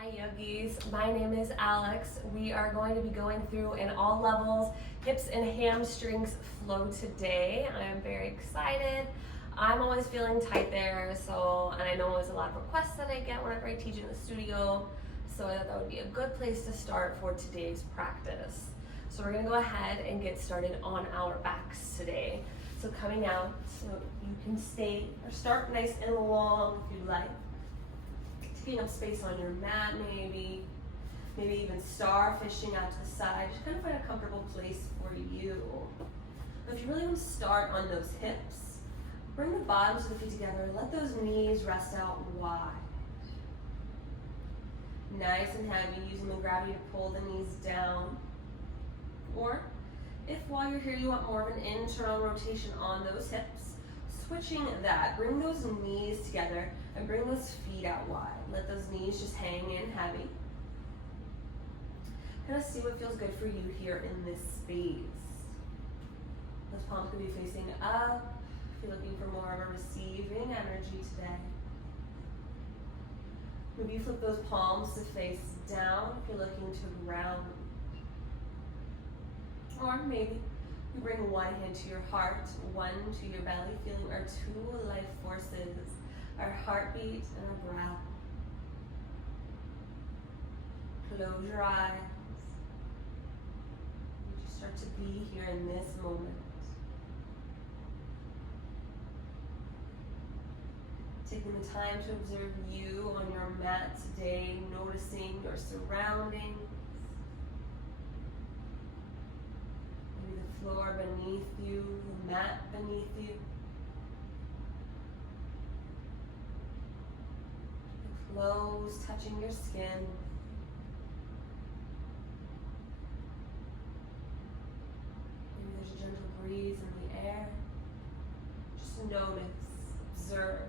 Hi yogis, my name is Alex. We are going to be going through an all levels hips and hamstrings flow today. I am very excited. I'm always feeling tight there, and I know there's a lot of requests that I get whenever I teach in the studio, so I thought that would be a good place to start for today's practice. So we're gonna go ahead and get started on our backs today. So coming out, so you can stay or start nice and long if you like. Taking up space on your mat, maybe even starfishing out to the side. Just kind of find a comfortable place for you. But if you really want to start on those hips, bring the bottoms of the feet together. Let those knees rest out wide. Nice and heavy, using the gravity to pull the knees down. Or if while you're here you want more of an internal rotation on those hips, switching that, bring those knees together and bring those feet out wide. Let those knees just hang in heavy. Kind of see what feels good for you here in this space. Those palms could be facing up if you're looking for more of a receiving energy today. Maybe you flip those palms to face down if you're looking to ground. Or maybe you bring one hand to your heart, one to your belly, feeling our two life forces, our heartbeat and our breath. Close your eyes. You just start to be here in this moment. Taking the time to observe you on your mat today, noticing your surroundings. Maybe the floor beneath you, the mat beneath you. The clothes touching your skin. Maybe there's a gentle breeze in the air. Just notice, observe.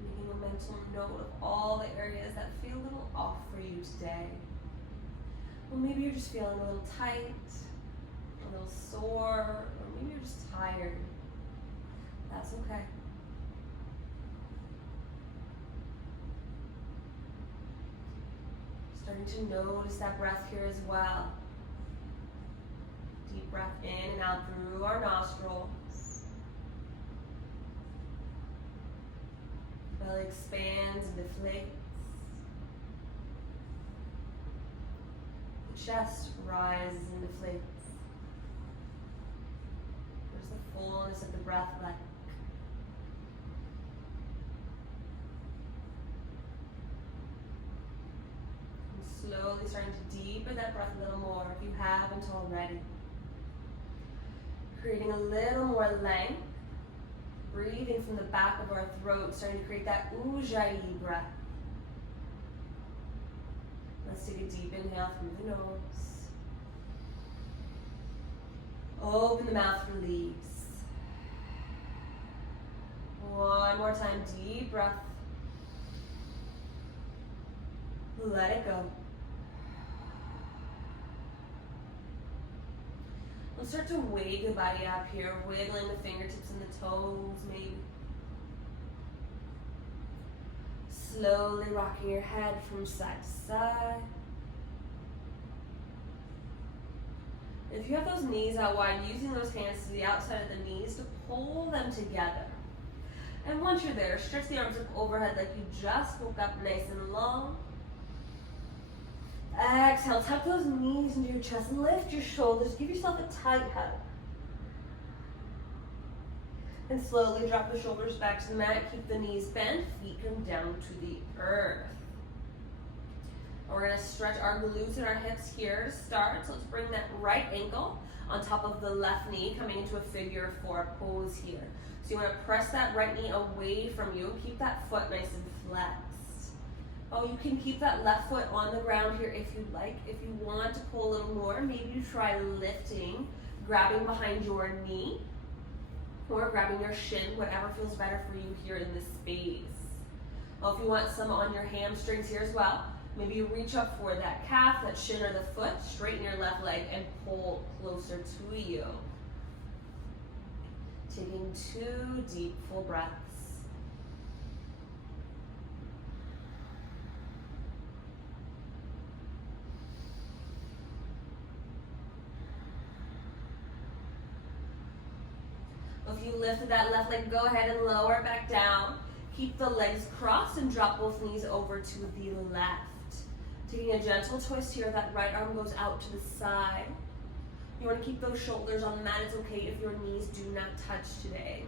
Making a mental note of all the areas that feel a little off for you today. Well, maybe you're just feeling a little tight, a little sore, or maybe you're just tired. That's okay. Starting to notice that breath here as well. Deep breath in and out through our nostrils. Belly expands and deflates. The chest rises and deflates. There's the fullness of the breath like. And slowly starting to deepen that breath a little more if you haven't already. Creating a little more length. Breathing from the back of our throat, starting to create that ujjayi breath. Let's take a deep inhale through the nose. Open the mouth, release. One more time, deep breath. Let it go. We'll start to wake the body up here, wiggling the fingertips and the toes, maybe. Slowly rocking your head from side to side. If you have those knees out wide, using those hands to the outside of the knees to pull them together. And once you're there, stretch the arms up overhead like you just woke up, nice and long. Exhale, tuck those knees into your chest, lift your shoulders, give yourself a tight hug. And slowly drop the shoulders back to the mat, keep the knees bent, feet come down to the earth. And we're gonna stretch our glutes and our hips here to start. So let's bring that right ankle on top of the left knee, coming into a figure four pose here. So you wanna press that right knee away from you, keep that foot nice and flexed. Oh, you can keep that left foot on the ground here if you'd like. If you want to pull a little more, maybe you try lifting, grabbing behind your knee, or grabbing your shin, whatever feels better for you here in this space. Well, if you want some on your hamstrings here as well, maybe you reach up for that calf, that shin, or the foot, straighten your left leg and pull closer to you. Taking 2 deep, full breaths. If you lifted that left leg, go ahead and lower it back down. Keep the legs crossed and drop both knees over to the left. Taking a gentle twist here, that right arm goes out to the side. You want to keep those shoulders on the mat. It's okay if your knees do not touch today.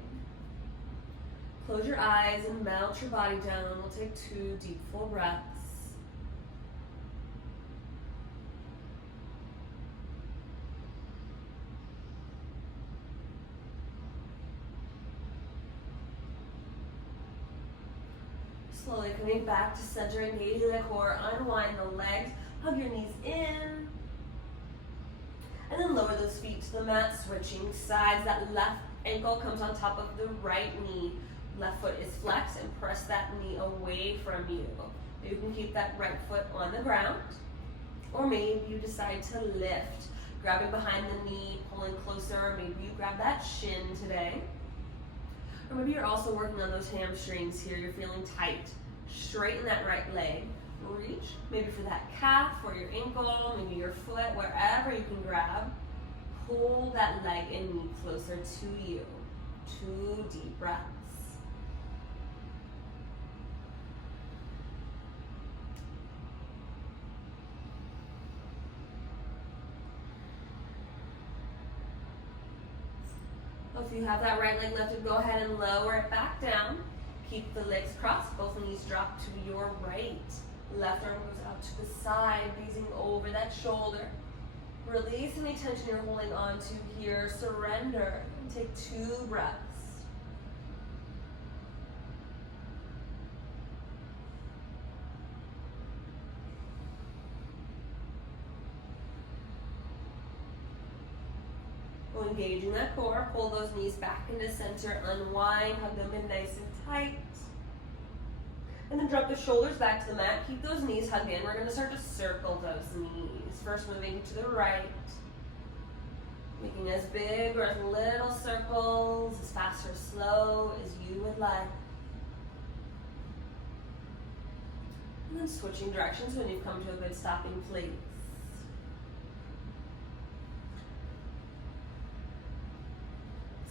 Close your eyes and melt your body down. We'll take 2 deep, full breaths. Slowly coming back to center, engaging the core, unwind the legs, hug your knees in, and then lower those feet to the mat, switching sides. That left ankle comes on top of the right knee. Left foot is flexed and press that knee away from you. You can keep that right foot on the ground, or maybe you decide to lift, grabbing behind the knee, pulling closer. Maybe you grab that shin today. Or maybe you're also working on those hamstrings here. You're feeling tight. Straighten that right leg. Reach, maybe for that calf or your ankle, maybe your foot, wherever you can grab. Pull that leg and knee closer to you. 2 deep breaths. If you have that right leg lifted, go ahead and lower it back down. Keep the legs crossed, both knees drop to your right. Left arm goes out to the side, gazing over that shoulder. Release any tension you're holding on to here. Surrender and take 2 breaths. Engaging that core, pull those knees back into center, unwind, hug them in nice and tight. And then drop the shoulders back to the mat, keep those knees hugged in. We're going to start to circle those knees. First moving to the right, making as big or as little circles, as fast or slow as you would like. And then switching directions when you've come to a good stopping place.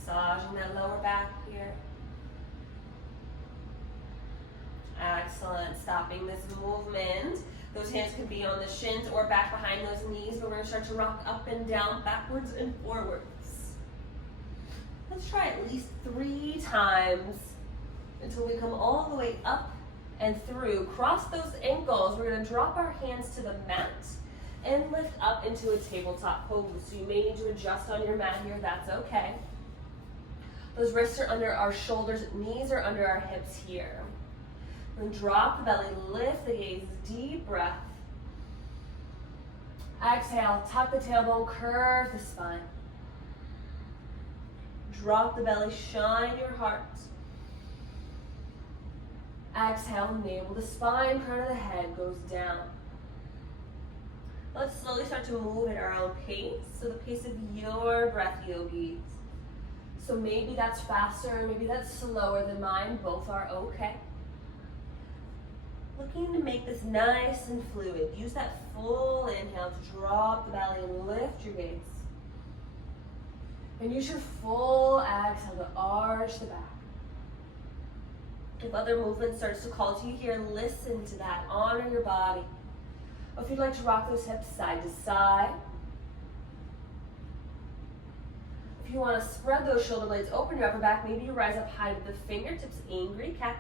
Massaging that lower back here. Excellent. Stopping this movement. Those hands can be on the shins or back behind those knees, but we're going to start to rock up and down, backwards and forwards. Let's try at least 3 times until we come all the way up and through. Cross those ankles. We're going to drop our hands to the mat and lift up into a tabletop pose. So you may need to adjust on your mat here. That's okay. Those wrists are under our shoulders, knees are under our hips here. Then drop the belly, lift the gaze, deep breath. Exhale, tuck the tailbone, curve the spine. Drop the belly, shine your heart. Exhale, navel the spine, crown of the head goes down. Let's slowly start to move at our own pace, so the pace of your breath, yogis. So maybe that's faster, maybe that's slower than mine, both are okay. Looking to make this nice and fluid. Use that full inhale to drop the belly and lift your gaze. And use your full exhale to arch the back. If other movement starts to call to you here, listen to that, honor your body. Or if you'd like to rock those hips side to side. If you want to spread those shoulder blades, open your upper back, maybe you rise up high with the fingertips, angry cat.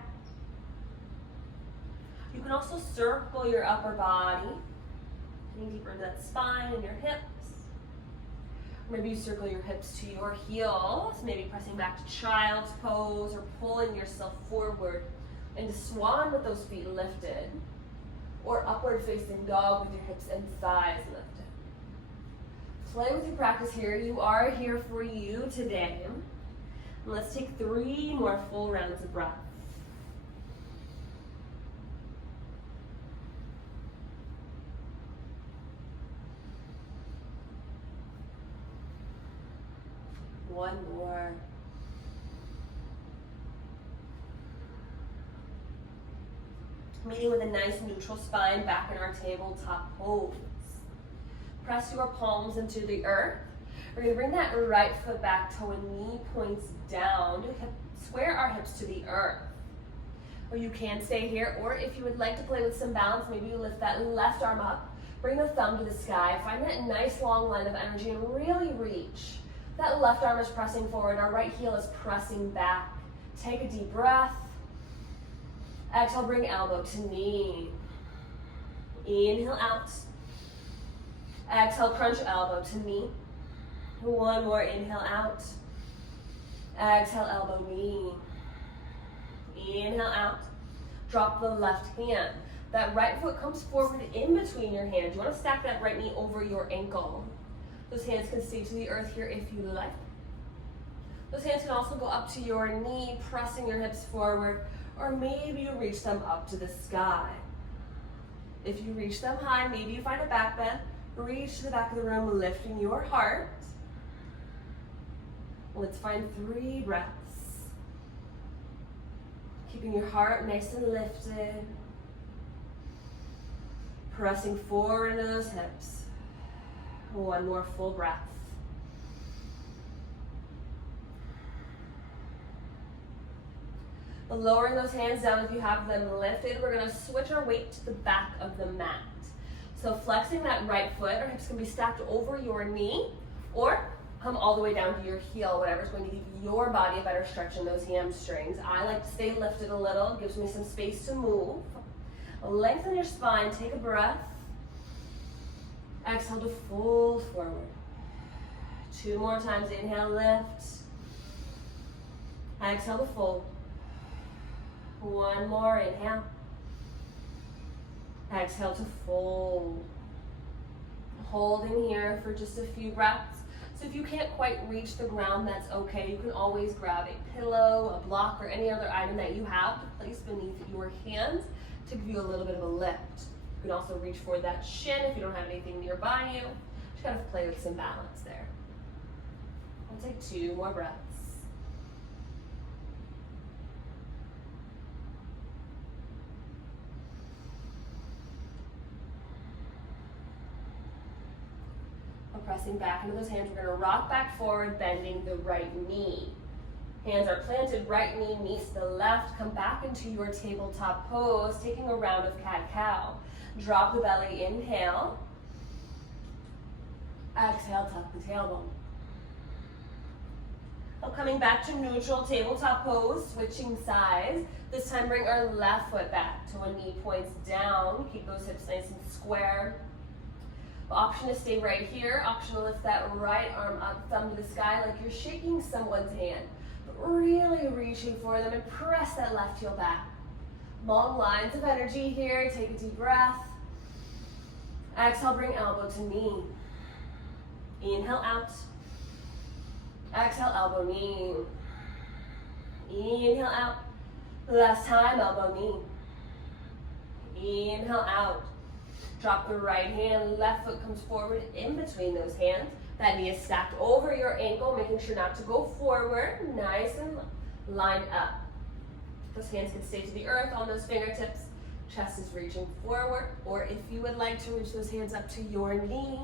You can also circle your upper body, getting deeper into that spine and your hips. Maybe you circle your hips to your heels, maybe pressing back to child's pose or pulling yourself forward into swan with those feet lifted, or upward facing dog with your hips and thighs lifted. Play with your practice here. You are here for you today. And let's take 3 more full rounds of breath. One more. Meeting with a nice neutral spine back in our tabletop pose. Press your palms into the earth. We're going to bring that right foot back, toe and knee points down. Square our hips to the earth. Or you can stay here, or if you would like to play with some balance, maybe you lift that left arm up, bring the thumb to the sky, find that nice long line of energy and really reach. That left arm is pressing forward, our right heel is pressing back. Take a deep breath. Exhale, bring elbow to knee. Inhale out. Exhale, crunch elbow to knee. One more, inhale out. Exhale, elbow, knee. Inhale out. Drop the left hand. That right foot comes forward in between your hands. You want to stack that right knee over your ankle. Those hands can stay to the earth here if you like. Those hands can also go up to your knee, pressing your hips forward, or maybe you reach them up to the sky. If you reach them high, maybe you find a back bend. Reach to the back of the room, lifting your heart. Let's find 3 breaths. Keeping your heart nice and lifted. Pressing forward into those hips. One more full breath. Lowering those hands down if you have them lifted. We're going to switch our weight to the back of the mat. So flexing that right foot, our hips can be stacked over your knee or come all the way down to your heel, whatever's going to give your body a better stretch in those hamstrings. I like to stay lifted a little, it gives me some space to move. Lengthen your spine, take a breath. Exhale to fold forward. 2 more times, inhale, lift. Exhale to fold. 1 more, inhale. Exhale to fold. Holding here for just a few breaths. So if you can't quite reach the ground, that's okay. You can always grab a pillow, a block, or any other item that you have to place beneath your hands to give you a little bit of a lift. You can also reach for that shin if you don't have anything nearby you. Just gotta play with some balance there. We'll take 2 more breaths. Pressing back into those hands, we're going to rock back forward, bending the right knee. Hands are planted, right knee meets the left. Come back into your tabletop pose, taking a round of cat-cow. Drop the belly, inhale. Exhale, tuck the tailbone. Now coming back to neutral tabletop pose, switching sides. This time bring our left foot back, toe and knee points down. Keep those hips nice and square. Option to stay right here. Option to lift that right arm up, thumb to the sky like you're shaking someone's hand. But really reaching for them and press that left heel back. Long lines of energy here. Take a deep breath. Exhale, bring elbow to knee. Inhale out. Exhale, elbow, knee. Inhale out. Last time, elbow, knee. Inhale out. Drop the right hand, left foot comes forward in between those hands. That knee is stacked over your ankle, making sure not to go forward. Nice and lined up. Those hands can stay to the earth on those fingertips. Chest is reaching forward, or if you would like to reach those hands up to your knee,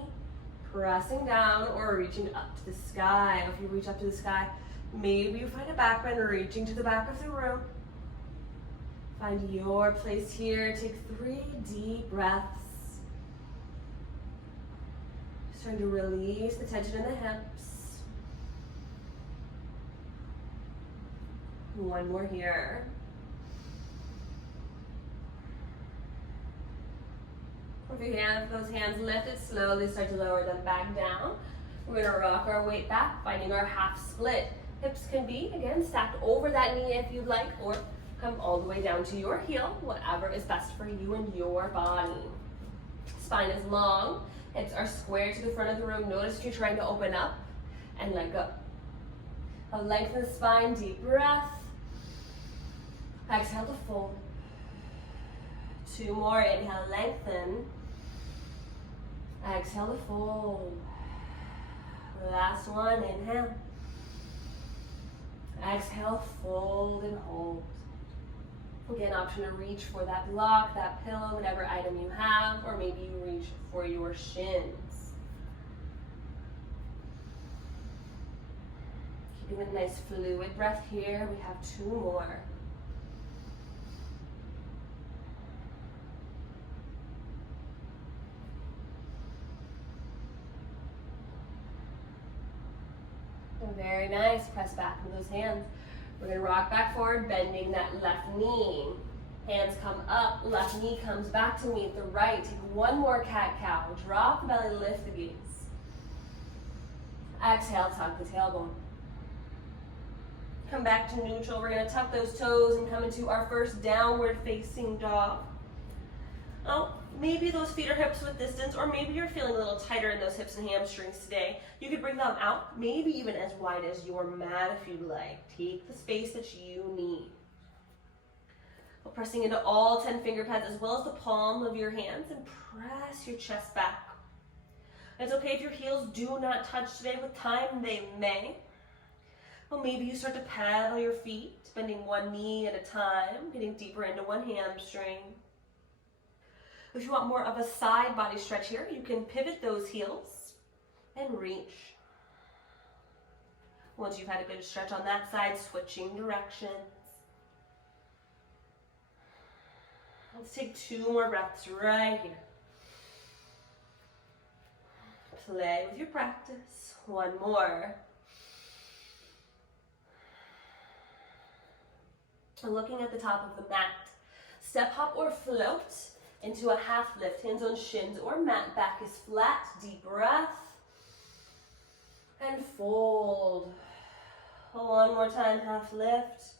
pressing down or reaching up to the sky. If you reach up to the sky, maybe you find a back bend, reaching to the back of the room. Find your place here. Take 3 deep breaths. Starting to release the tension in the hips. 1 more here. If you have those hands lifted, slowly start to lower them back down. We're gonna rock our weight back, finding our half split. Hips can be, again, stacked over that knee if you'd like, or come all the way down to your heel, whatever is best for you and your body. Spine is long. Hips are square to the front of the room. Notice if you're trying to open up and let go. I'll lengthen the spine, deep breath. Exhale to fold. 2 more, inhale, lengthen. Exhale to fold. Last one, inhale. Exhale, fold and hold. Again, option to reach for that block, that pillow, whatever item you have, or maybe you reach for your shins. Keeping a nice fluid breath here. We have 2 more. Very nice. Press back with those hands. We're going to rock back forward, bending that left knee. Hands come up, left knee comes back to meet the right. Take one more cat-cow. Drop the belly, lift the gaze. Exhale, tuck the tailbone. Come back to neutral. We're going to tuck those toes and come into our first downward facing dog. Oh, maybe those feet are hips width distance, or maybe you're feeling a little tighter in those hips and hamstrings today. You could bring them out, maybe even as wide as your mat if you'd like. Take the space that you need. Well, pressing into all 10 finger pads as well as the palm of your hands, and press your chest back. It's okay if your heels do not touch today. With time, they may. Well, maybe you start to paddle your feet, bending one knee at a time, getting deeper into one hamstring. If you want more of a side body stretch here, you can pivot those heels and reach. Once you've had a good stretch on that side, switching directions. Let's take 2 more breaths right here. Play with your practice. 1 more. And looking at the top of the mat, step, hop, or float into a half lift. Hands on shins or mat. Back is flat. Deep breath. And fold. 1 more time, half lift.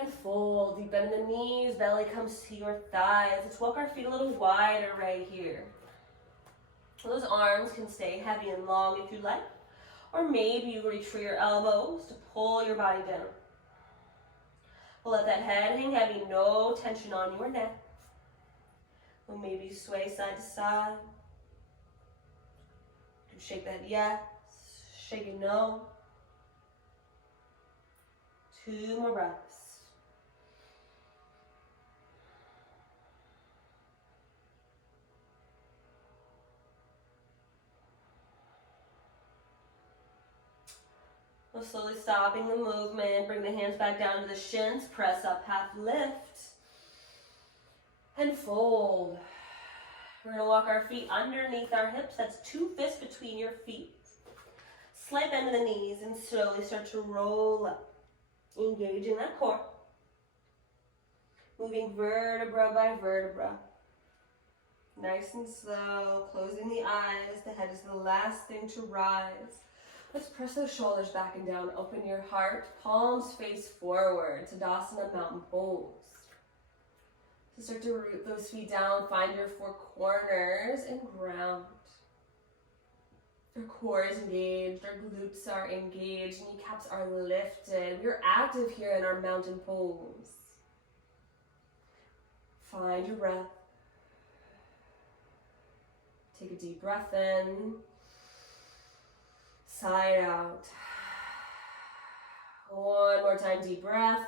And fold. Deep bend in the knees. Belly comes to your thighs. Let's walk our feet a little wider right here. Those arms can stay heavy and long if you'd like. Or maybe you reach for your elbows to pull your body down. We'll let that head hang heavy. No tension on your neck. Or maybe you sway side to side. You can shake that yes. Shake it no. 2 more breaths. We'll slowly stopping the movement. Bring the hands back down to the shins. Press up, half lift. And fold. We're going to walk our feet underneath our hips. That's 2 fists between your feet. Slight bend in the knees and slowly start to roll up. Engaging that core. Moving vertebra by vertebra. Nice and slow. Closing the eyes. The head is the last thing to rise. Let's press those shoulders back and down. Open your heart. Palms face forward. Tadasana, mountain pose. So start to root those feet down. Find your 4 corners and ground. Our core is engaged. Our glutes are engaged. Kneecaps are lifted. We're active here in our mountain pose. Find your breath. Take a deep breath in. Side out. 1 more time, deep breath.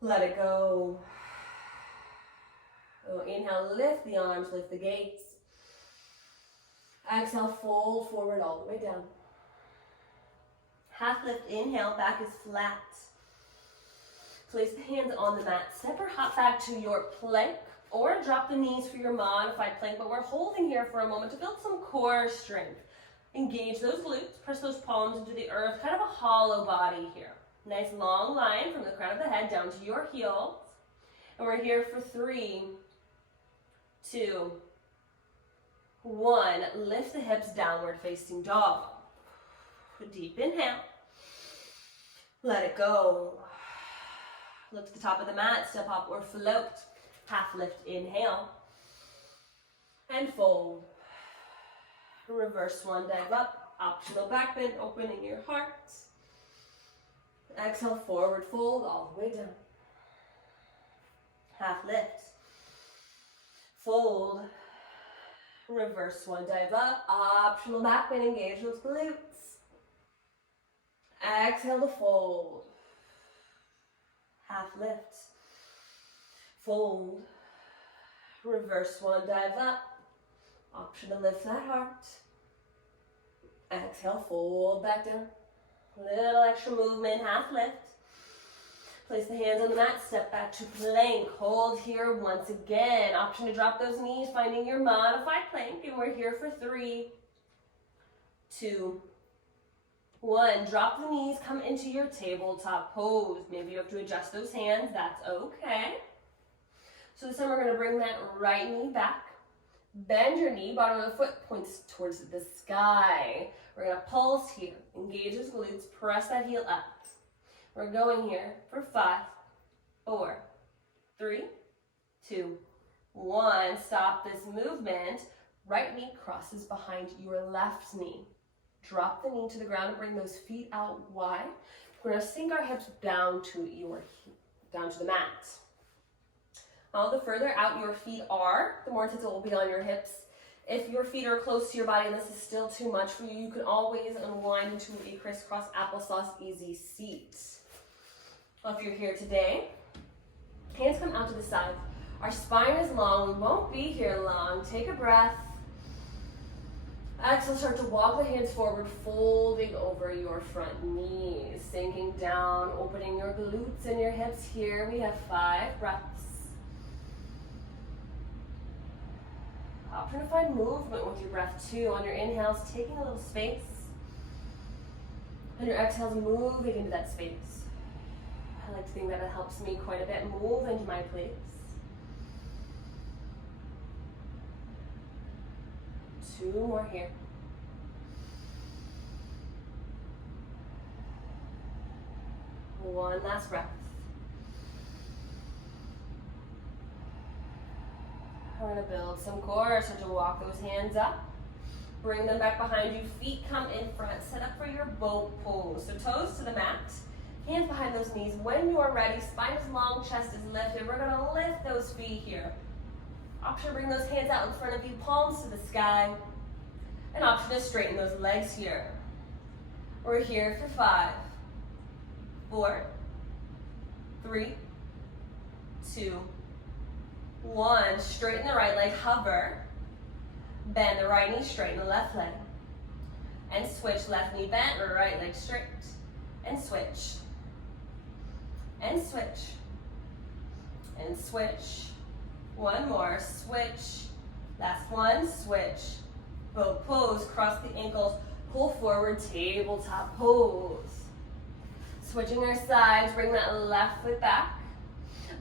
Let it go. Oh, inhale, lift the arms, lift the gaze. Exhale, fold forward all the way down. Half lift, inhale, back is flat. Place the hands on the mat. Step or hop back to your plank or drop the knees for your modified plank, but we're holding here for a moment to build some core strength. Engage those glutes, press those palms into the earth, kind of a hollow body here. Nice long line from the crown of the head down to your heels. And we're here for 3, 2, 1. Lift the hips, downward facing dog. Deep inhale. Let it go. Lift the top of the mat, step up or float. Half lift, inhale. And fold. Reverse one, dive up. Optional back bend, opening your heart. Exhale, forward fold all the way down. Half lift. Fold. Reverse one, dive up. Optional back bend, engage those glutes. Exhale to fold. half lift, fold, reverse one, dive up, option to lift that heart, exhale, fold back down, little extra movement, half lift, place the hands on the mat, step back to plank, hold here once again, option to drop those knees, finding your modified plank, and we're here for 3, 2, 1, drop the knees, come into your tabletop pose. Maybe you have to adjust those hands, that's okay. So this time we're gonna bring that right knee back, bend your knee, bottom of the foot points towards the sky. We're gonna pulse here, engage those glutes, press that heel up. We're going here for 5, 4, 3, 2, 1. Stop this movement. Right knee crosses behind your left knee. Drop the knee to the ground and bring those feet out wide. We're gonna sink our hips down to the mat. Now, the further out your feet are, the more tilt will be on your hips. If your feet are close to your body and this is still too much for you, you can always unwind into a crisscross applesauce easy seat. Well, if you're here today, hands come out to the sides. Our spine is long, we won't be here long. Take a breath. Exhale, start to walk the hands forward, folding over your front knees, sinking down, opening your glutes and your hips here. We have 5 breaths. Option to find movement with your breath too. On your inhales, taking a little space. On your exhales, moving into that space. I like to think that it helps me quite a bit move into my place. 2 more here. One last breath. We're going to build some core, start to walk those hands up. Bring them back behind you, feet come in front, set up for your boat pose. So toes to the mat, hands behind those knees. When you are ready, spine is long, chest is lifted. We're going to lift those feet here. Option to bring those hands out in front of you, palms to the sky. An option to straighten those legs here. We're here for 5, 4, 3, 2, 1. Straighten the right leg, hover. Bend the right knee, straighten the left leg. And switch, left knee bent, right leg straight. And switch. And switch. And switch. One more, switch. Last one, switch. Boat pose, cross the ankles, pull forward, tabletop pose. Switching our sides, bring that left foot back.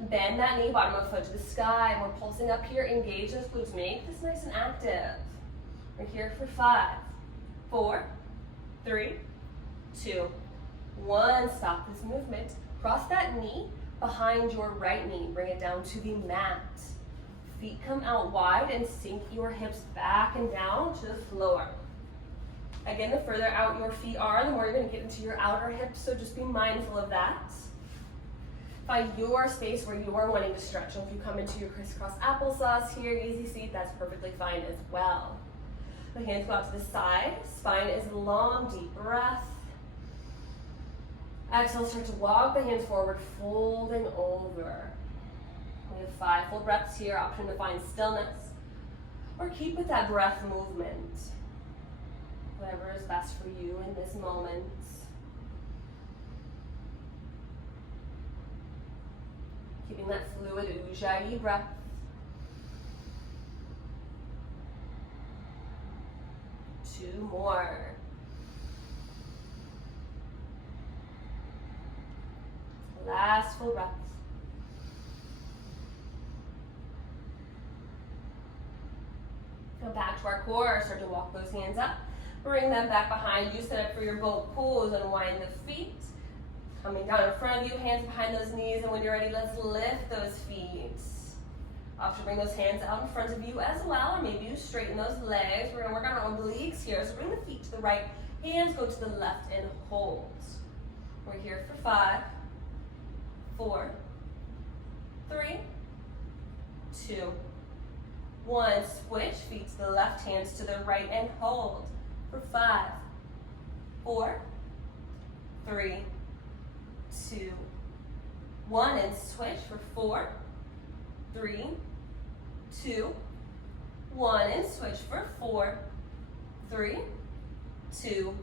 Bend that knee, bottom of foot to the sky. We're pulsing up here, engage those glutes, make this nice and active. We're here for 5, 4, 3, 2, 1. Stop this movement. Cross that knee behind your right knee. Bring it down to the mat. Feet come out wide and sink your hips back and down to the floor. Again, the further out your feet are, the more you're going to get into your outer hips, so just be mindful of that. Find your space where you are wanting to stretch. So if you come into your crisscross applesauce here, easy seat, that's perfectly fine as well. The hands go out to the side, spine is long, deep breath. Exhale, start to walk the hands forward, folding over. We have 5 full breaths here, option to find stillness. Or keep with that breath movement. Whatever is best for you in this moment. Keeping that fluid ujjayi breath. Two more. Last full breath. Come back to our core, start to walk those hands up. Bring them back behind you, set up for your boat pose, unwind the feet. Coming down in front of you, hands behind those knees, and when you're ready, let's lift those feet. Option to bring those hands out in front of you as well, or maybe you straighten those legs. We're gonna work on our obliques here, so bring the feet to the right, hands go to the left, and hold. We're here for 5, 4, 3, 2, 1. Switch, feet to the left, hands to the right, and hold. For 5, 4, 3, 2, 1, and switch for 4, 3, 2, 1, and switch for 4, 3, 2,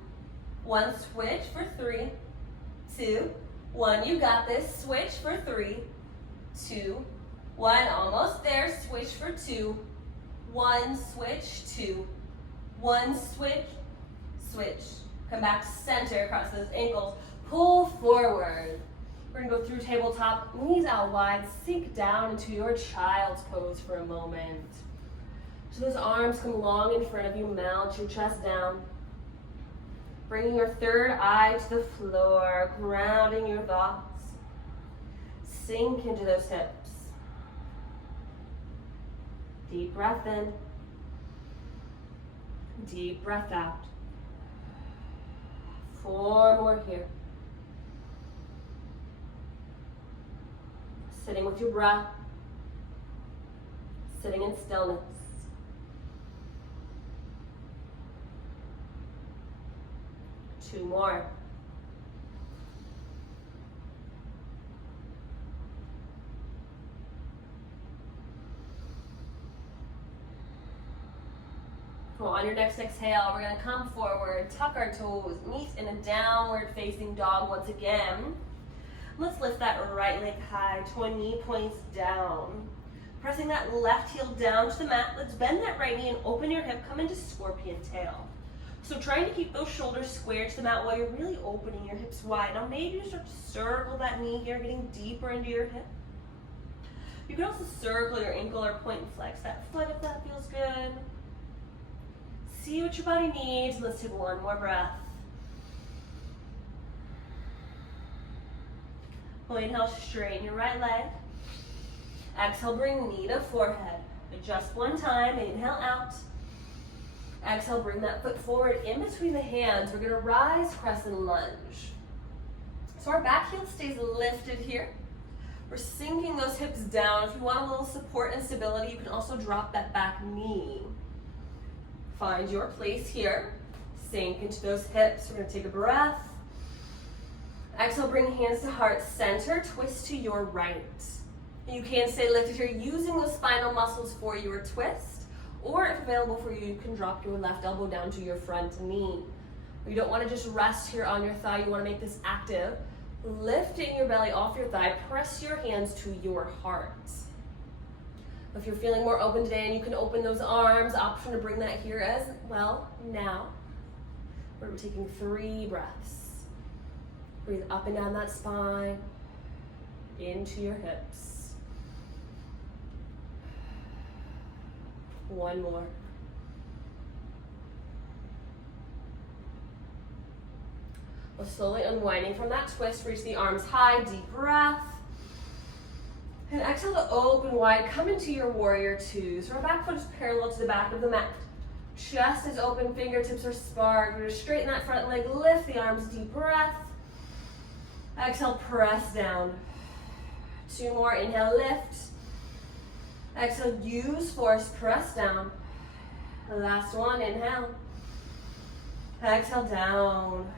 1, switch for 3, 2, 1, you got this, switch for 3, 2, 1, almost there, switch for 2, 1, switch, 2, 1, switch, switch. Come back center across those ankles, pull forward. We're gonna go through tabletop, knees out wide, sink down into your child's pose for a moment. So those arms come long in front of you, mount your chest down. Bringing your third eye to the floor, grounding your thoughts. Sink into those hips. Deep breath in. Deep breath out. 4 more here. Sitting with your breath. Sitting in stillness. Two more. Cool. On your next exhale, we're going to come forward, tuck our toes, meet in a downward facing dog once again. Let's lift that right leg high, toe and knee points down. Pressing that left heel down to the mat. Let's bend that right knee and open your hip, come into scorpion tail. So trying to keep those shoulders square to the mat while you're really opening your hips wide. Now maybe you start to circle that knee here, getting deeper into your hip. You can also circle your ankle or point and flex that foot if that feels good. See what your body needs. Let's take one more breath. Inhale, straighten your right leg. Exhale, bring knee to forehead. Adjust one time, inhale out. Exhale, bring that foot forward in between the hands. We're gonna rise, crescent lunge. So our back heel stays lifted here. We're sinking those hips down. If you want a little support and stability, you can also drop that back knee. Find your place here. Sink into those hips. We're gonna take a breath. Exhale, bring hands to heart center, twist to your right. You can stay lifted here using those spinal muscles for your twist, or if available for you, you can drop your left elbow down to your front knee. You don't want to just rest here on your thigh, you want to make this active. Lifting your belly off your thigh, press your hands to your heart. If you're feeling more open today and you can open those arms, option to bring that here as well. Now, we're taking 3 breaths. Breathe up and down that spine, into your hips. One more. We're slowly unwinding from that twist, reach the arms high, deep breath. And exhale to open wide, come into your warrior 2. So our back foot is parallel to the back of the mat. Chest is open, fingertips are sparked. We're gonna straighten that front leg, lift the arms, deep breath. Exhale, press down. 2 more, inhale, lift. Exhale, use force, press down. Last one, inhale. Exhale, down.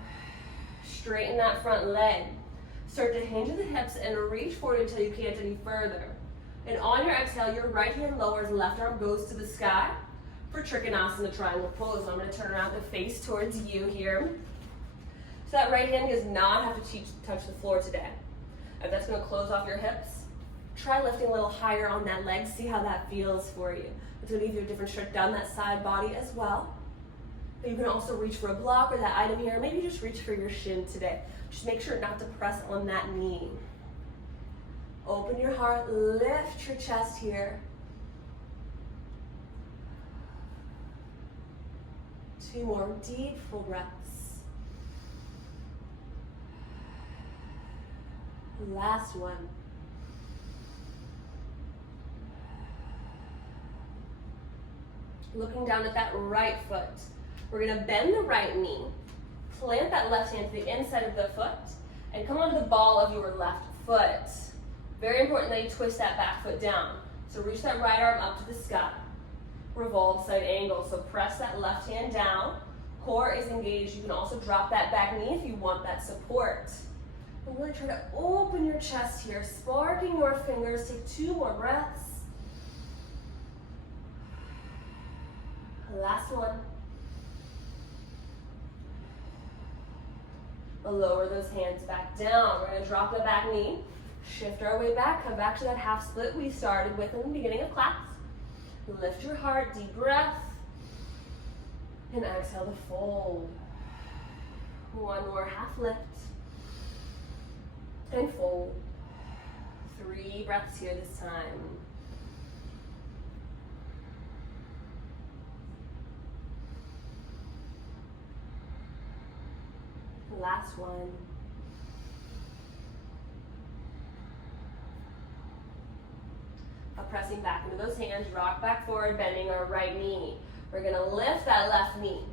Straighten that front leg. Start to hinge at the hips and reach forward until you can't any further. And on your exhale, your right hand lowers, left arm goes to the sky for Trikonasana triangle pose. So I'm going to turn around the face towards you here. So that right hand does not have to touch the floor today. If that's going to close off your hips, try lifting a little higher on that leg. See how that feels for you. It's going to give you a different stretch down that side body as well. But you can also reach for a block or that item here. Maybe just reach for your shin today. Just make sure not to press on that knee. Open your heart, lift your chest here. 2 more deep, full breaths. Last one. Looking down at that right foot. We're gonna bend the right knee, plant that left hand to the inside of the foot, and come onto the ball of your left foot. Very important that you twist that back foot down. So reach that right arm up to the sky. Revolve side angle, so press that left hand down. Core is engaged. You can also drop that back knee if you want that support. And really try to open your chest here, sparking your fingers. Take 2 more breaths. Last one. Lower those hands back down. We're going to drop the back knee, shift our way back, come back to that half split we started with in the beginning of class. Lift your heart, deep breath, and exhale to fold. One more half lift, and fold. 3 breaths here this time. Last one. Pressing back into those hands, rock back forward, bending our right knee. We're gonna lift that left knee.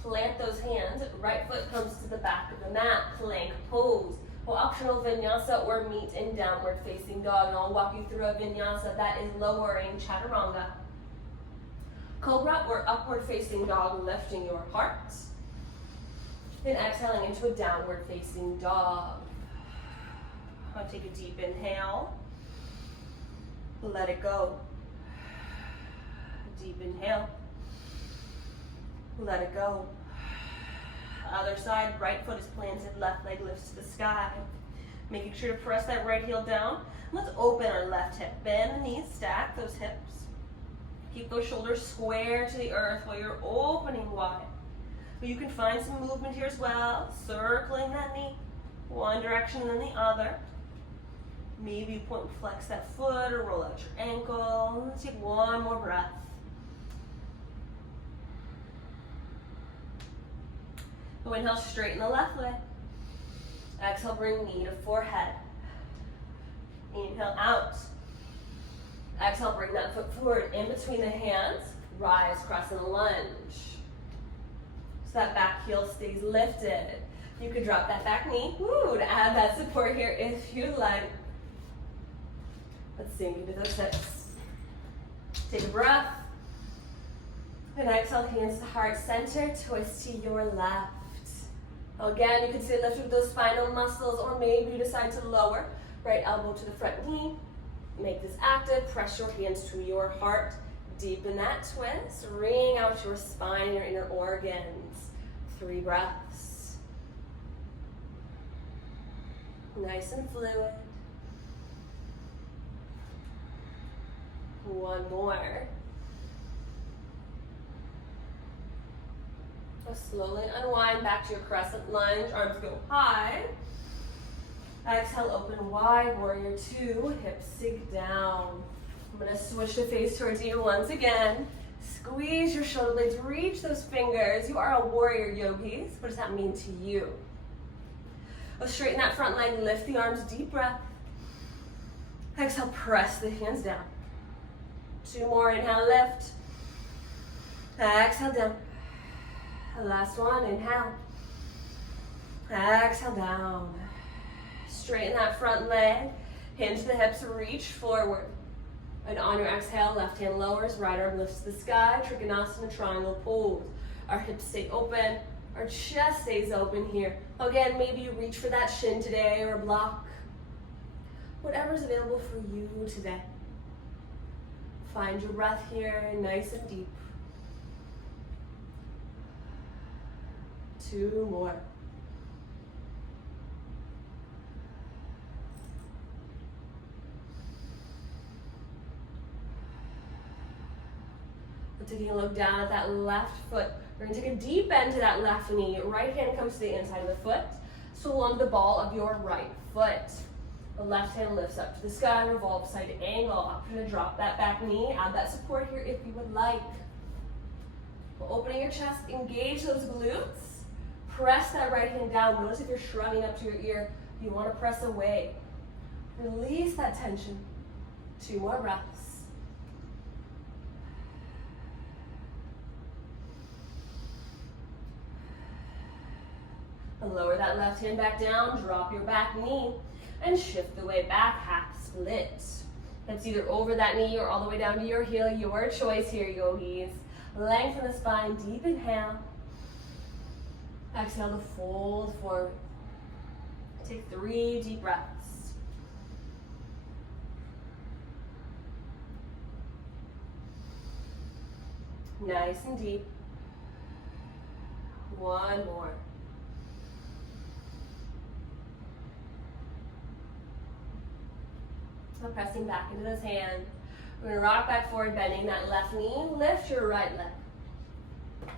Plant those hands, right foot comes to the back of the mat, plank pose. Well, optional vinyasa or meet in downward facing dog. And I'll walk you through a vinyasa that is lowering chaturanga. Cobra or upward facing dog, lifting your heart. Then exhaling into a downward facing dog. I'll take a deep inhale. Let it go. Deep inhale. Let it go. Other side, right foot is planted, left leg lifts to the sky. Making sure to press that right heel down. Let's open our left hip. Bend the knees, stack those hips. Keep those shoulders square to the earth while you're opening wide. But you can find some movement here as well, circling that knee, one direction and then the other. Maybe you point and flex that foot or roll out your ankle. Let's take one more breath. So inhale, straighten the left leg. Exhale, bring knee to forehead. Inhale, out. Exhale, bring that foot forward in between the hands. Rise, cross, and lunge. So that back heel stays lifted. You could drop that back knee to add that support here if you'd like. Let's sink into those hips. Take a breath. And exhale, hands to heart center, twist to your left. Again, you can stay lifted with those spinal muscles, or maybe you decide to lower. Right elbow to the front knee. Make this active. Press your hands to your heart. Deepen that twist. Wring out your spine and your inner organs. 3 breaths. Nice and fluid. One more. So slowly unwind back to your crescent lunge. Arms go high. Exhale, open wide, warrior 2. Hips sink down. I'm going to switch the face towards you once again. Squeeze your shoulder blades, reach those fingers. You are a warrior, yogis. What does that mean to you? Straighten that front leg, lift the arms, deep breath. Exhale, press the hands down. 2 more, inhale, lift. Exhale, down. Last one, inhale. Exhale, down. Straighten that front leg, hinge the hips, reach forward. And on your exhale, left hand lowers, right arm lifts to the sky, Trikonasana, triangle pose. Our hips stay open, our chest stays open here. Again, maybe you reach for that shin today or a block. Whatever's available for you today. Find your breath here, nice and deep. 2 more. Taking a look down at that left foot. We're going to take a deep bend to that left knee. Right hand comes to the inside of the foot. So along the ball of your right foot. The left hand lifts up to the sky, revolve side angle. Option to drop that back knee. Add that support here if you would like. Opening your chest, engage those glutes. Press that right hand down. Notice if you're shrugging up to your ear, you want to press away. Release that tension. 2 more breaths. And lower that left hand back down, drop your back knee, and shift the way back, half split. That's either over that knee or all the way down to your heel, your choice here, yogis. Lengthen the spine, deep inhale. Exhale to fold forward. Take 3 deep breaths. Nice and deep. One more. So pressing back into those hands. We're going to rock back forward, bending that left knee. Lift your right leg.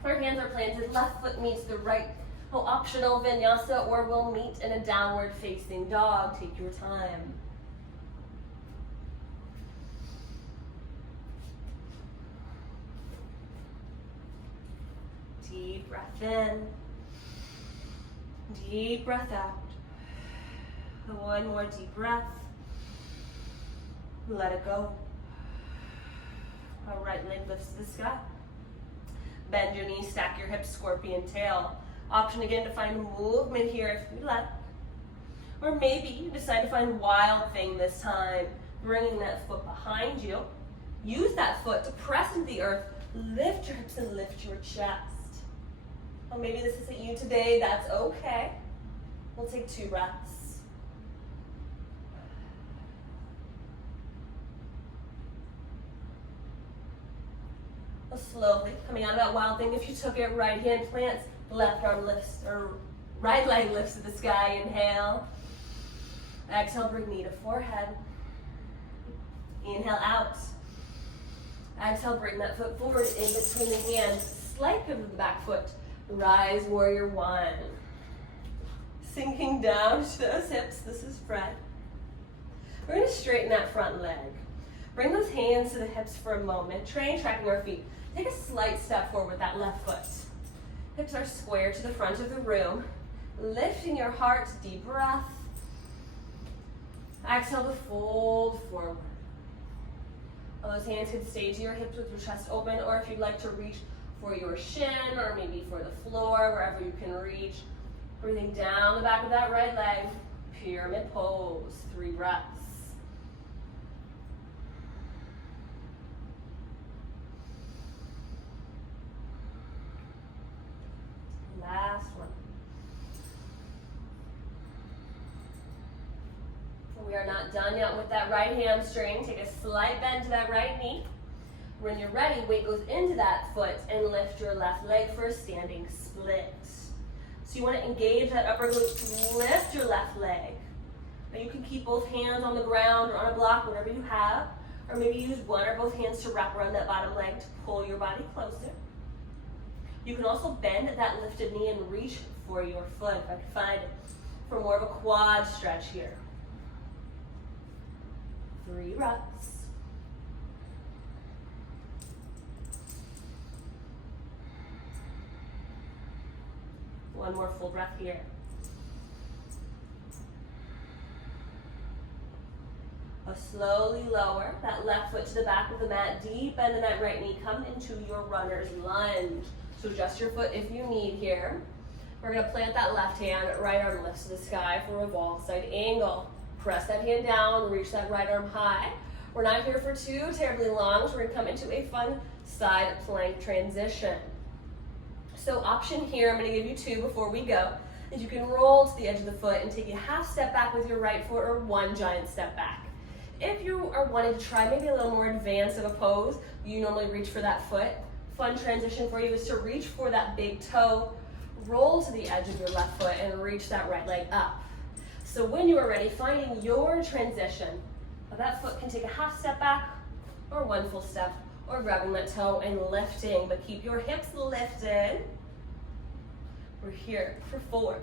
Our hands are planted, left foot meets the right. No optional vinyasa, or we'll meet in a downward facing dog. Take your time. Deep breath in. Deep breath out. One more deep breath. Let it go. Our right leg lifts to the sky. Bend your knees, stack your hips, scorpion tail. Option again to find movement here if you like. Or maybe you decide to find wild thing this time, bringing that foot behind you. Use that foot to press into the earth. Lift your hips and lift your chest. Or maybe this isn't you today, that's okay. We'll take 2 breaths. Slowly coming out of that wild thing. If you took it, right hand plants, left arm lifts, or right leg lifts to the sky. Inhale. Exhale, bring knee to forehead. Inhale out. Exhale, bring that foot forward in between the hands. Slight pivot of the back foot. Rise, warrior 1. Sinking down to those hips. This is Fred. We're going to straighten that front leg. Bring those hands to the hips for a moment. Train tracking our feet. Take a slight step forward with that left foot. Hips are square to the front of the room. Lifting your heart, deep breath. Exhale to fold forward. Those hands can stay to your hips with your chest open, or if you'd like to reach for your shin, or maybe for the floor, wherever you can reach. Breathing down the back of that right leg. Pyramid pose, 3 breaths. Last one. We are not done yet with that right hamstring. Take a slight bend to that right knee. When you're ready, weight goes into that foot and lift your left leg for a standing split. So you want to engage that upper glute, lift your left leg. Now you can keep both hands on the ground or on a block, whatever you have, or maybe use one or both hands to wrap around that bottom leg to pull your body closer. You can also bend that lifted knee and reach for your foot, if I can find it, for more of a quad stretch here. 3 reps. One more full breath here. Slowly lower that left foot to the back of the mat, deep bend in that right knee, come into your runner's lunge. So adjust your foot if you need here. We're going to plant that left hand, right arm lifts to the sky for a revolve side angle. Press that hand down, reach that right arm high. We're not here for too terribly long, so we're going to come into a fun side plank transition. So option here, I'm going to give you 2 before we go, is you can roll to the edge of the foot and take a half step back with your right foot, or 1 giant step back. If you are wanting to try maybe a little more advanced of a pose, you normally reach for that foot. Fun transition for you is to reach for that big toe, roll to the edge of your left foot, and reach that right leg up. So when you are ready, finding your transition, that foot can take a half step back, or 1 full step, or grabbing that toe and lifting, but keep your hips lifted. We're here for 4,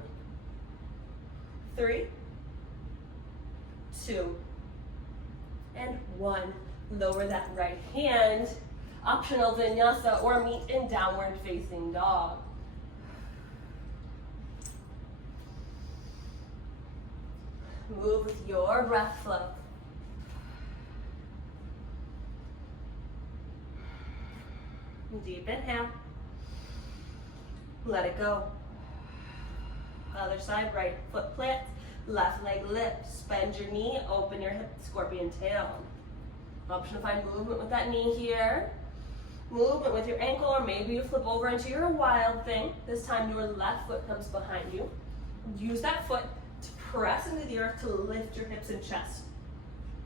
3, 2, and 1. Lower that right hand. Optional vinyasa, or meet in downward facing dog. Move with your breath flow. Deep inhale. Let it go. Other side, right foot plants, left leg lifts. Bend your knee, open your hip, scorpion tail. Option to find movement with that knee here. Movement with your ankle, or maybe you flip over into your wild thing. This time your left foot comes behind you. Use that foot to press into the earth to lift your hips and chest.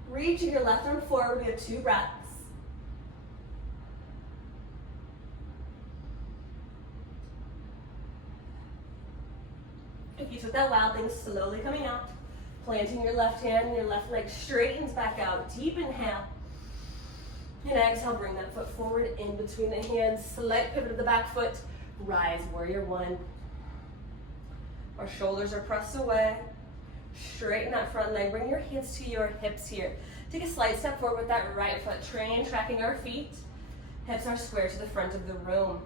Reaching your left arm forward, we have 2 breaths. If you took that wild thing, slowly coming out, planting your left hand and your left leg straightens back out. Deep inhale. And exhale, bring that foot forward in between the hands. Slight pivot of the back foot. Rise, warrior 1. Our shoulders are pressed away. Straighten that front leg. Bring your hands to your hips here. Take a slight step forward with that right foot. Train, tracking our feet. Hips are square to the front of the room.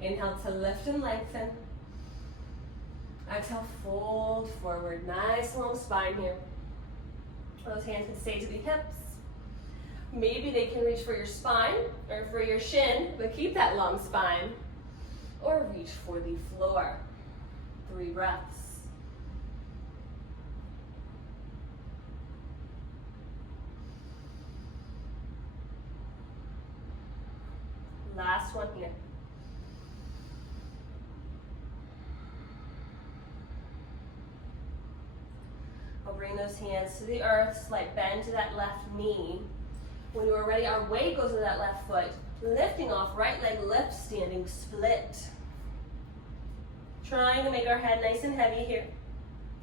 Inhale to lift and lengthen. Exhale, fold forward. Nice long spine here. Those hands can stay to the hips. Maybe they can reach for your spine or for your shin, but keep that long spine. Or reach for the floor. 3 breaths. Last one here. I'll bring those hands to the earth, slight bend to that left knee. When you are ready, our weight goes to that left foot. Lifting off, right leg lift, standing split. Trying to make our head nice and heavy here.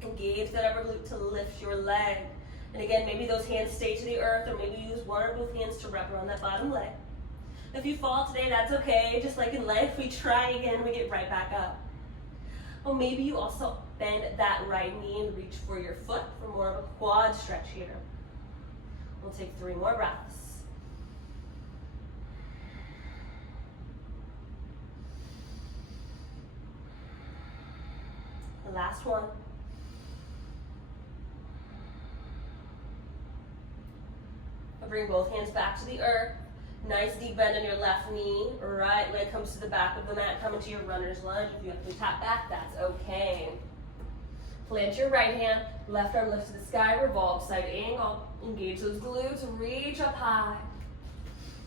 Engage that upper glute to lift your leg. And again, maybe those hands stay to the earth, or maybe use one or both hands to wrap around that bottom leg. If you fall today, that's okay. Just like in life, we try again, we get right back up. Or maybe you also bend that right knee and reach for your foot for more of a quad stretch here. We'll take 3 more breaths. The last one. I'll bring both hands back to the earth. Nice deep bend in your left knee. Right leg comes to the back of the mat. Come into your runner's lunge. If you have to tap back, that's okay. Plant your right hand. Left arm lifts to the sky. Revolve side angle. Engage those glutes. Reach up high.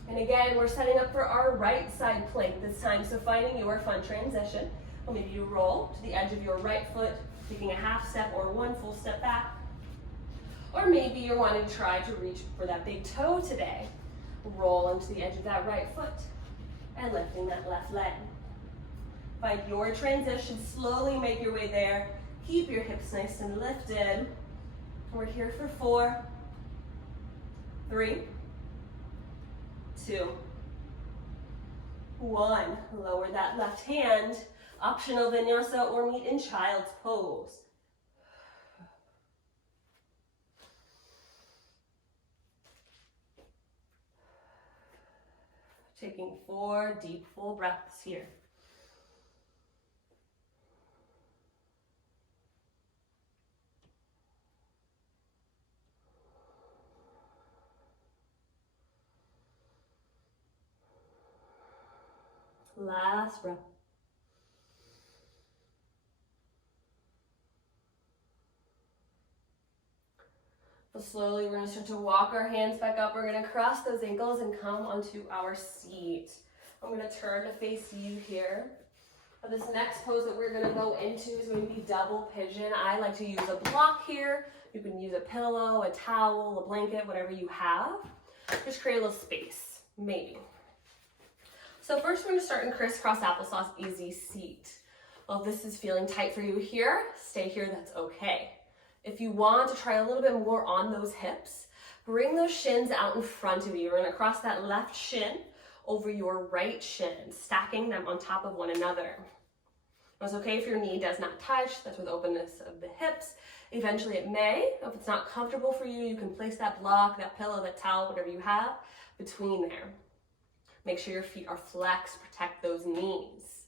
And again, we're setting up for our right side plank this time. So finding your fun transition. Or maybe you roll to the edge of your right foot, taking a half step or 1 full step back. Or maybe you're wanting to try to reach for that big toe today. Roll into the edge of that right foot and lifting that left leg. Find your transition, slowly make your way there. Keep your hips nice and lifted. We're here for 4, 3, 2, 1. Lower that left hand. Optional vinyasa or meet in child's pose. Taking 4 deep, full breaths here. Last breath. So slowly we're going to start to walk our hands back up. We're going to cross those ankles and come onto our seat. I'm going to turn to face you here. This next pose that we're going to go into is going to be double pigeon. I like to use a block here. You can use a pillow, a towel, a blanket, whatever you have. Just create a little space, maybe. So first we're going to start in crisscross applesauce easy seat. Well, if this is feeling tight for you here, stay here, that's okay. If you want to try a little bit more on those hips, bring those shins out in front of you. You're going to cross that left shin over your right shin, stacking them on top of one another. It's okay if your knee does not touch. That's with openness of the hips. Eventually it may. If it's not comfortable for you, you can place that block, that pillow, that towel, whatever you have, between there. Make sure your feet are flexed. Protect those knees.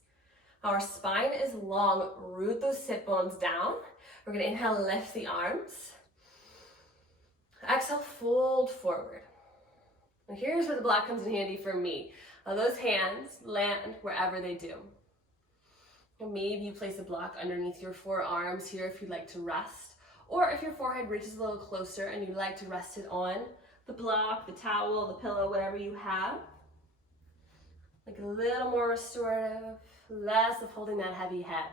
Our spine is long. Root those sit bones down. We're going to inhale, lift the arms. Exhale, fold forward. And here's where the block comes in handy for me. Those hands land wherever they do. And maybe you place a block underneath your forearms here if you'd like to rest. Or if your forehead reaches a little closer and you'd like to rest it on the block, the towel, the pillow, whatever you have. Like a little more restorative, less of holding that heavy head.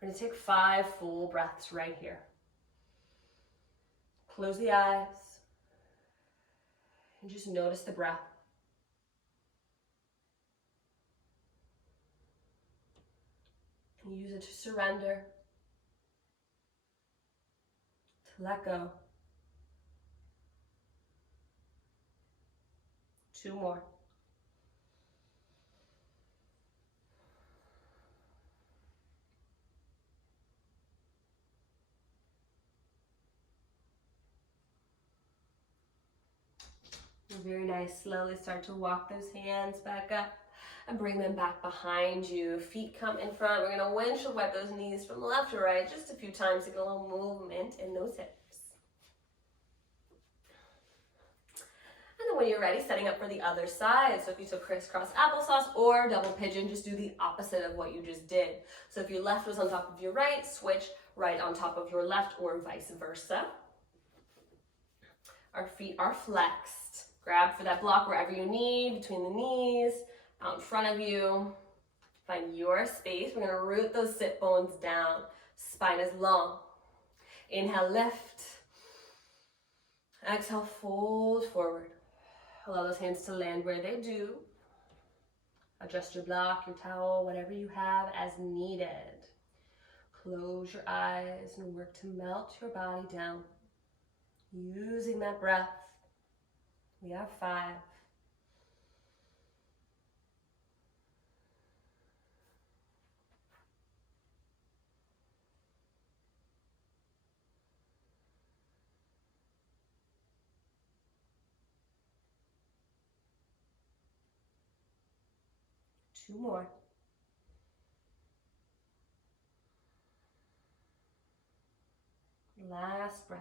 We're gonna take 5 full breaths right here. Close the eyes and just notice the breath. And use it to surrender, to let go. 2 more. Very nice. Slowly start to walk those hands back up and bring them back behind you. Feet come in front. We're going to windshield wipe those knees from left to right just a few times to get a little movement in those hips. And then when you're ready, setting up for the other side. So if you took crisscross applesauce or double pigeon, just do the opposite of what you just did. So if your left was on top of your right, switch right on top of your left or vice versa. Our feet are flexed. Grab for that block wherever you need, between the knees, out in front of you. Find your space. We're gonna root those sit bones down. Spine is long. Inhale, lift. Exhale, fold forward. Allow those hands to land where they do. Adjust your block, your towel, whatever you have as needed. Close your eyes and work to melt your body down. Using that breath. We have 5. Two more. Last breath.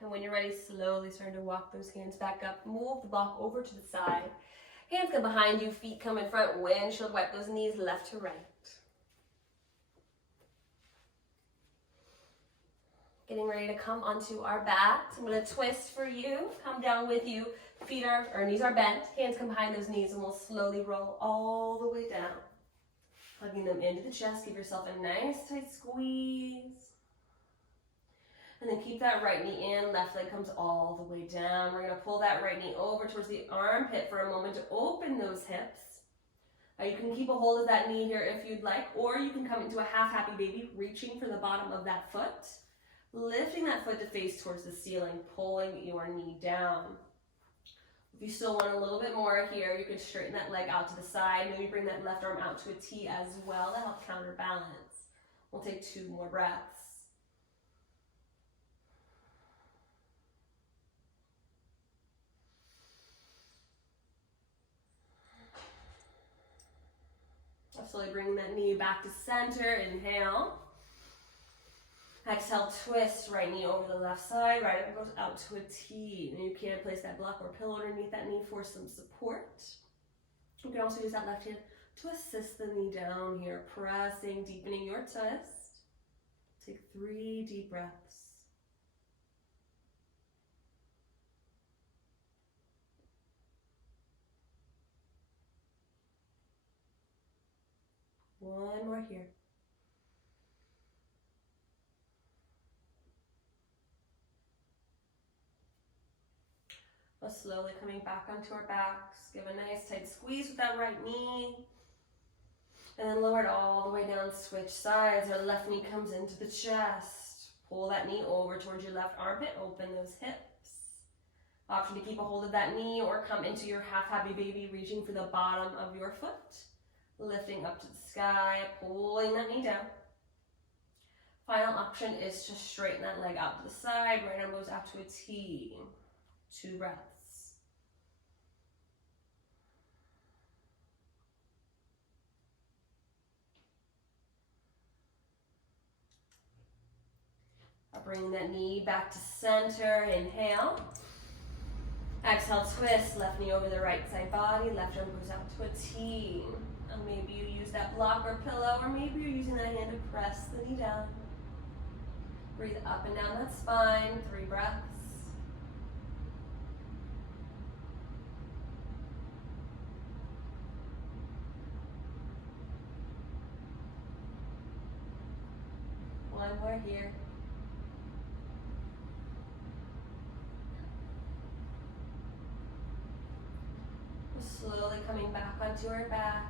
And when you're ready, slowly start to walk those hands back up. Move the block over to the side. Hands come behind you, feet come in front. Windshield wipe those knees left to right. Getting ready to come onto our backs. I'm going to twist for you. Come down with you. Knees are bent. Hands come behind those knees and we'll slowly roll all the way down. Plugging them into the chest. Give yourself a nice tight squeeze. And then keep that right knee in, left leg comes all the way down. We're gonna pull that right knee over towards the armpit for a moment to open those hips. You can keep a hold of that knee here if you'd like, or you can come into a half happy baby, reaching for the bottom of that foot, lifting that foot to face towards the ceiling, pulling your knee down. If you still want a little bit more here, you can straighten that leg out to the side, maybe bring that left arm out to a T as well to help counterbalance. We'll take 2 more breaths. Slowly bring that knee back to center. Inhale. Exhale, twist right knee over the left side. Right arm goes out to a T. And you can place that block or pillow underneath that knee for some support. You can also use that left hand to assist the knee down here. Pressing, deepening your chest. Take 3 deep breaths. One more here. Now slowly coming back onto our backs. Give a nice tight squeeze with that right knee. And then lower it all the way down, switch sides. Our left knee comes into the chest. Pull that knee over towards your left armpit, open those hips. Option to keep a hold of that knee or come into your half happy baby, reaching for the bottom of your foot. Lifting up to the sky, pulling that knee down. Final option is to straighten that leg out to the side. Right arm goes out to a T. 2 breaths. Bring that knee back to center. Inhale. Exhale, twist. Left knee over the right side body. Left arm goes out to a T. And maybe you use that block or pillow, or maybe you're using that hand to press the knee down. Breathe up and down that spine. 3 breaths. more here. We're slowly coming back onto our backs.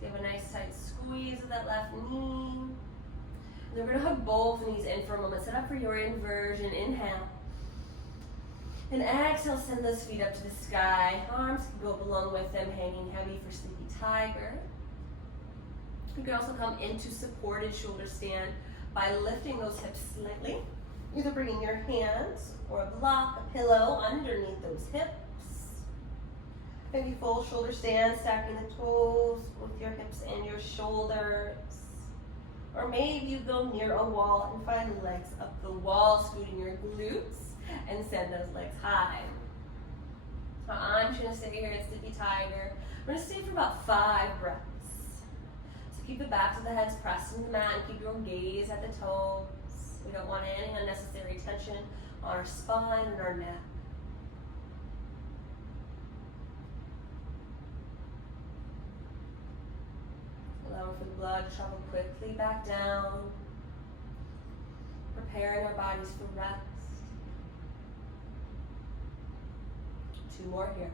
Give a nice tight squeeze of that left knee. And then we're gonna hug both knees in for a moment. Set up for your inversion. Inhale. And exhale, send those feet up to the sky. Arms can go up along with them, hanging heavy for Sleepy Tiger. You can also come into supported shoulder stand by lifting those hips slightly. Either bringing your hands or a block, a pillow underneath those hips. Maybe full shoulder stand, stacking the toes with your hips and your shoulders. Or maybe you go near a wall and find the legs up the wall, scooting your glutes and send those legs high. So I'm just gonna stay here at Sleepy Tiger. We're gonna stay for about 5 breaths. So keep the backs of the heads pressed into the mat and keep your gaze at the toes. We don't want any unnecessary tension on our spine and our neck. Allow for the blood to travel quickly back down. Preparing our bodies for rest. 2 more here.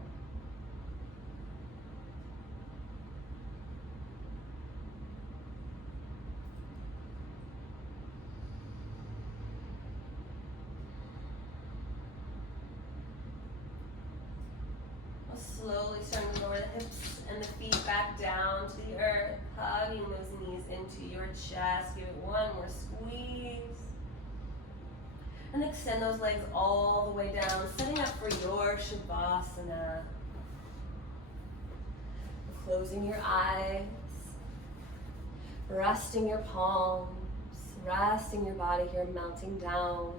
Slowly starting to lower the hips and the feet back down to the earth, hugging those knees into your chest. Give it one more squeeze. And extend those legs all the way down, setting up for your Shavasana. Closing your eyes, resting your palms, resting your body here, melting down.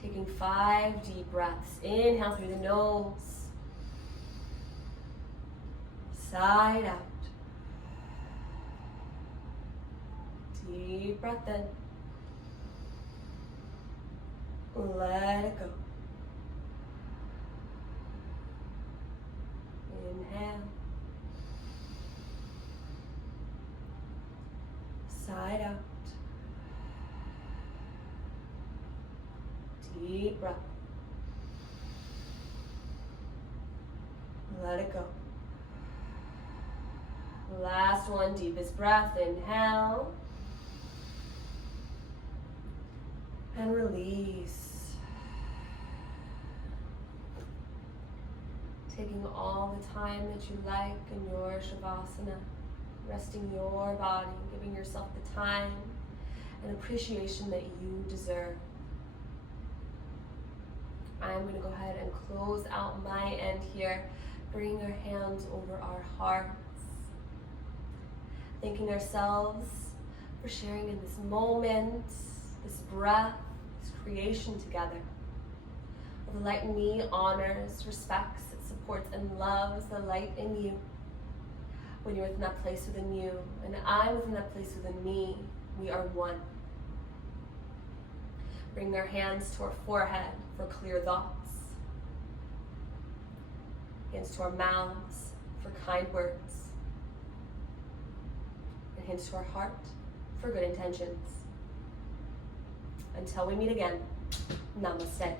Taking 5 deep breaths. Inhale through the nose. Side out. Deep breath in. Let it go. Inhale. Side out. Deep breath. Let it go. Last one, deepest breath. Inhale. And release. Taking all the time that you like in your Shavasana. Resting your body, giving yourself the time and appreciation that you deserve. I'm going to go ahead and close out my end here. Bring your hands over our hearts. Thanking ourselves for sharing in this moment, this breath, this creation together. The light in me honors, respects, it supports, and loves the light in you. When you're within that place within you, and I'm within that place within me, we are one. Bring our hands to our forehead for clear thoughts. Hands to our mouths for kind words. And hands to our heart for good intentions. Until we meet again, namaste.